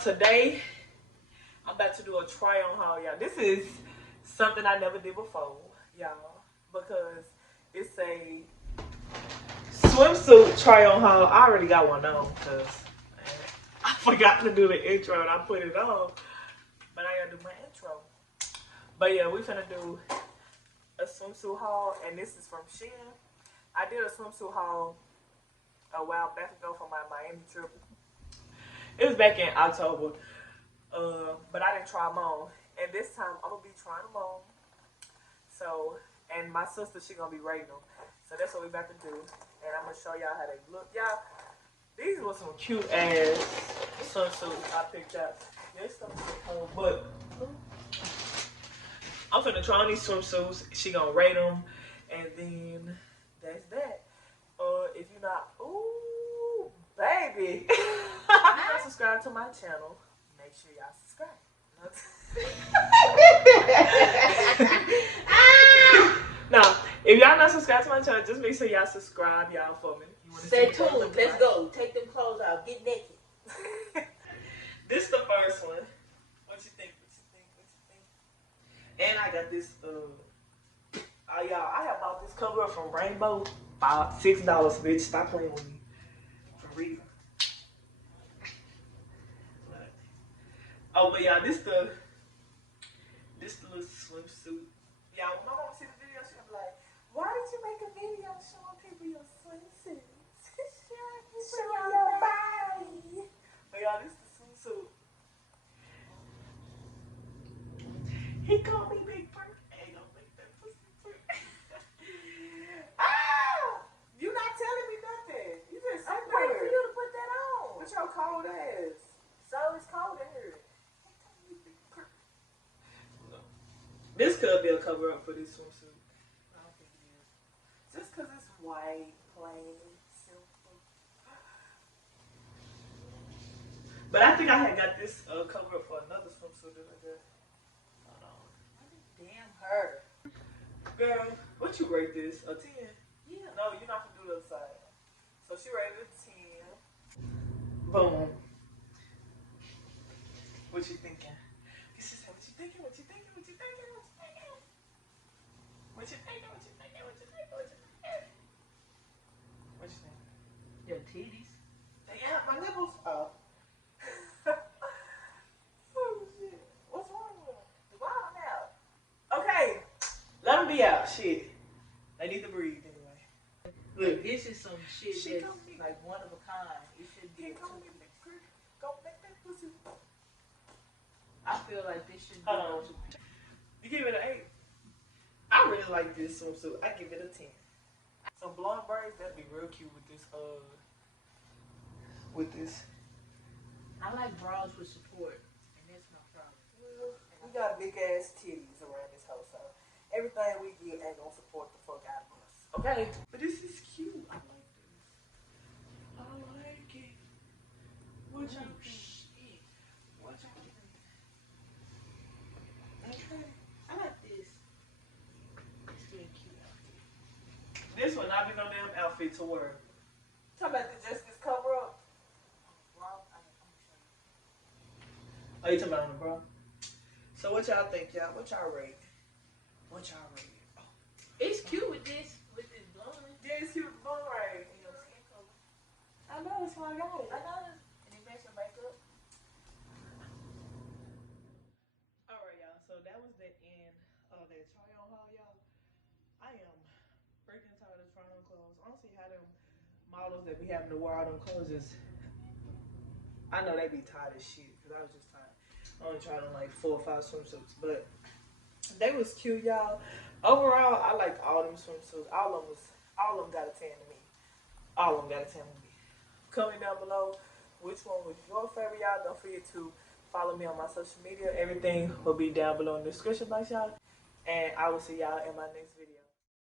today I'm about to do a try on haul, y'all. This is something I never did before, y'all, because it's a swimsuit try on haul. I already got one on because I forgot to do the intro and I put it on, but I gotta do my intro. But yeah, we finna do a swimsuit haul, and this is from Shein. I did a swimsuit haul a while back ago for my Miami trip. It was back in October, but I didn't try them on. And this time, I'm going to be trying them on. So, and my sister, she going to be rating them. So that's what we about to do. And I'm going to show y'all how they look. Y'all, these were some cute ass swimsuits I picked up. Yes, but I'm finna try on these swimsuits. She gonna rate them. And then that's that. If you're not, ooh, baby. If you're not subscribed to my channel, make sure y'all subscribe. Now, if y'all not subscribed to my channel, just make sure y'all subscribe, y'all, for me. Stay tuned. Let's go. Take them clothes out. Get naked. This is the first one. What you think? What you think? What you think? And I got this, y'all, I have bought this cover up from Rainbow. About $6, bitch. Stop playing with me. For real. Oh, but y'all, this the little swimsuit. Y'all, when my mom see the video, she'll be like, "Why did you make a video showing people your swimsuits? Show your body." But y'all, this is the swimsuit. He called me Big Bird. Ain't gonna make that pussy free. Ah! You not telling me nothing. You just I'm waiting for you to put that on. What your cold ass? So it's cold in here. This could be a cover up for this swimsuit. I don't think it is. Just because it's white, plain, simple. But I think I had got this cover up for another swimsuit that I got. Hold on. Damn her. Girl, what you rate this? A 10? Yeah. No, you're not gonna do the other side. So she rated a 10. Boom. What you thinking? This is what you thinking, what you thinking, what you thinking, what you thinking? What you thinking, what you thinking, what you thinking, what you thinking? What you think? Your titties. Yeah, my nipples. Oh. Oh shit. What's wrong with them? Wow, now. Okay. Let them be out. Shit. They need to breathe anyway. Look. This is some shit She that's gonna be like one of a kind. It should be. Go make that pussy. I feel like this should be. Hold on. You give it an 8. I really like this swimsuit. I give it a 10. Some blonde braids, that'd be real cute with this. I like bras with support, and that's my problem. We got big ass titties around this house, so everything we get ain't gonna support the fuck out of us. Okay, but this is cute. I like this. I like it. What y'all think? What y'all think? Okay. I like this. It's very cute. This would not be no damn outfit to wear. Talk about just this cover up. Oh, you talking about on the bra? So what y'all think, y'all? What y'all rate? What y'all rate? Oh. It's cute with this blonde. Yeah, it's cute with the blonde right. And your skin color. I know, that's why I got it. I know. And it makes your makeup. Alright, y'all. So that was the end of that try on haul, y'all. I am freaking tired of trying on clothes. I don't see how them models that be having to wear all them clothes just. I know they be tired as shit because I was just tired. I only tried on like 4 or 5 swimsuits, but they was cute, y'all. Overall, I liked all them swimsuits. All of them got a 10 to me. All of them got a 10 to me. Comment down below which one was your favorite, y'all. Don't forget to follow me on my social media. Everything will be down below in the description box, y'all. And I will see y'all in my next video.